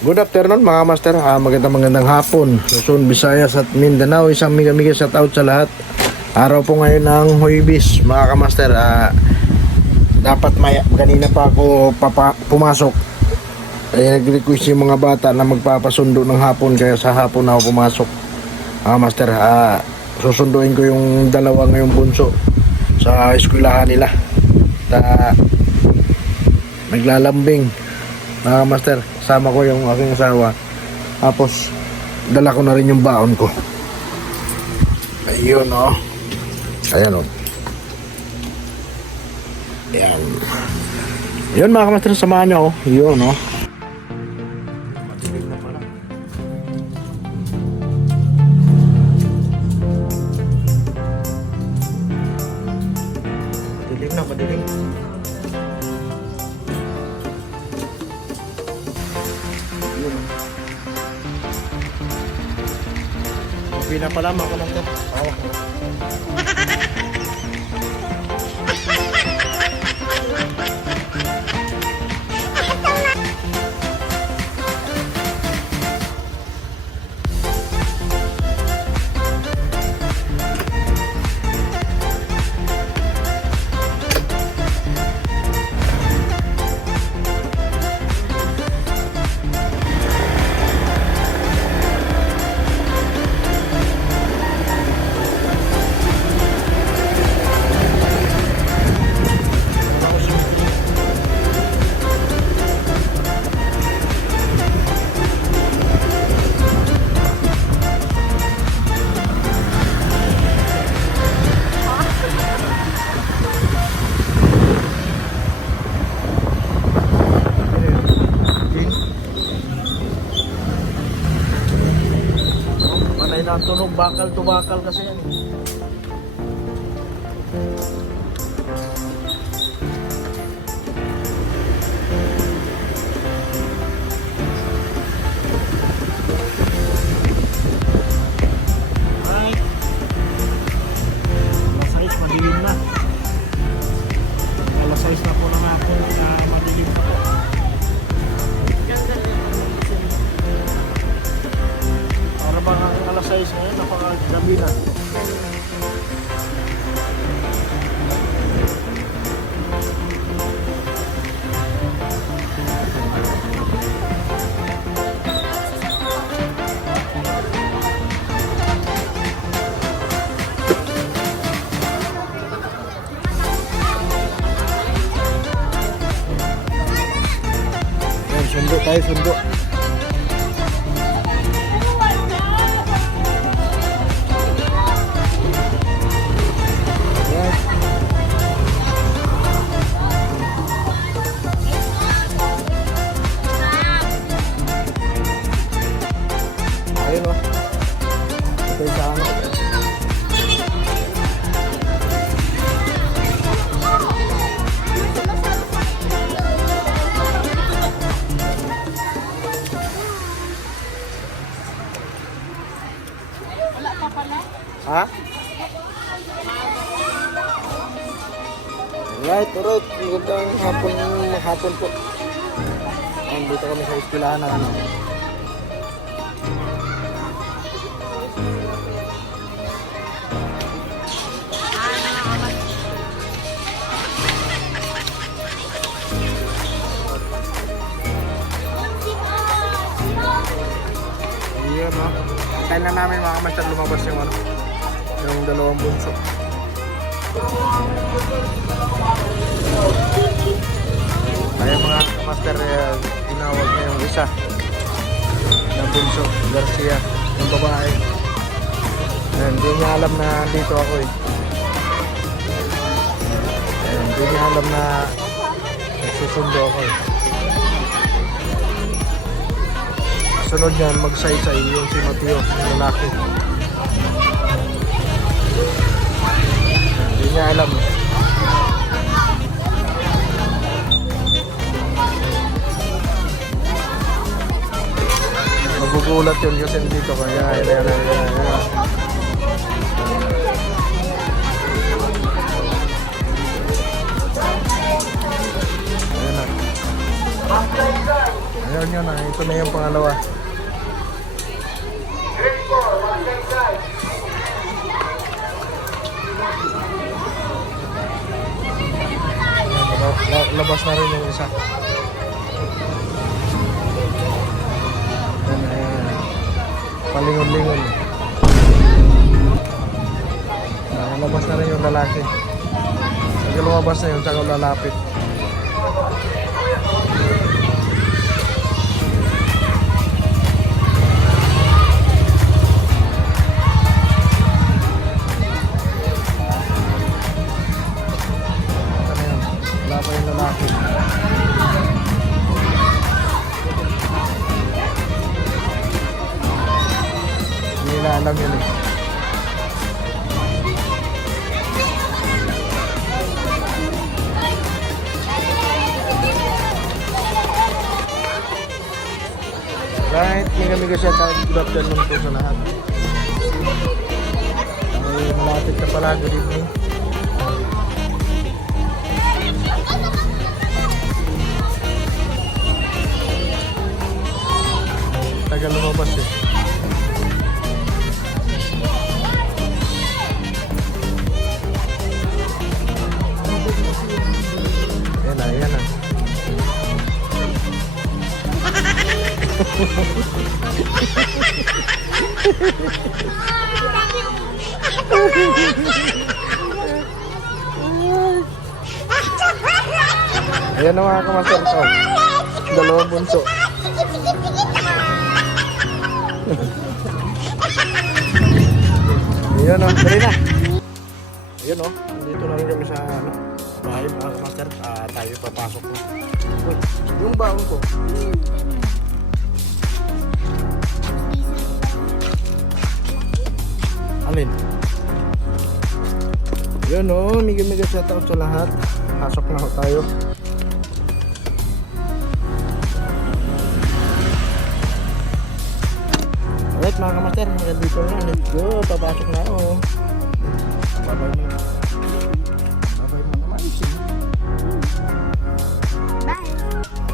Good afternoon mga master. Ah, magandang magandang hapon. Luzon, Visayas at Mindanao. Isang miga-miga shout out sa lahat. Araw po ngayon ng Huibis mga kamaster. Ah, dapat may kanina pa ako papa, pumasok. Eh, nag-request yung mga bata na magpapasundo ng hapon kaya sa hapon ako pumasok. Mga master, ah, susunduin ko yung dalawa ngayong bunso sa eskwelahan nila. Ta naglalambing mga master, sama ko yung aking asawa. Tapos, dala ko na rin yung baon ko. Ayun, oh. Ayan, oh. Ayan. Yun, mga kamaster, samahan nyo, oh. Yun, oh. Yun, oh. Pinapalama ko lang to. Hawak ko. Na ang tunog, bakal to bakal kasi yan. eh. Ang alas Ha? Alright, alright. Magandang hapon, hapon po. Ayan, dito kami sa eskwelahan ng ano. Iyon, no? Kaya na namin mga kamaster lumabas yung ano, yung dalawang bunso. Kaya mga kamaster, eh, tinawag na yung isa na bunso, Garcia, yung babae. Hindi niya alam na dito ako eh. Hindi niya alam na susundo ako eh. Sunod yan, magsaysay yung si Mateo, lalaki. Hindi niya alam. Magugulat yun kasi dito kaya ayan, ayan, ayan, ayan, ayan. Ayan na. Ayun yun na, ito na yung pangalawa. Labas na rin yung isa. Ayan, ayan. Palingon-lingon. Labas na rin yung lalaki. Pag lumabas na yun, tsaka lalapit. Nila alam yun eh. Right, mega mega shout out good afternoon po sa lahat. Ay, malapit na pala, good evening. Tagal lumabas eh. Ayan na mga kamaster ko. Dalawang bunso. Ayan o, dali na. Ayan o, dito na rin kami sa ano, bahay mga kamaster. Ah, tayo papasok na. Yung baon ko. Alin? Yun o, mega mega shoutout sa lahat. Pasok na ho tayo. Alright mga kamaster, hanggang dito na. Let's go, papasok na ako. Mo na. Babay mo naman. Bye.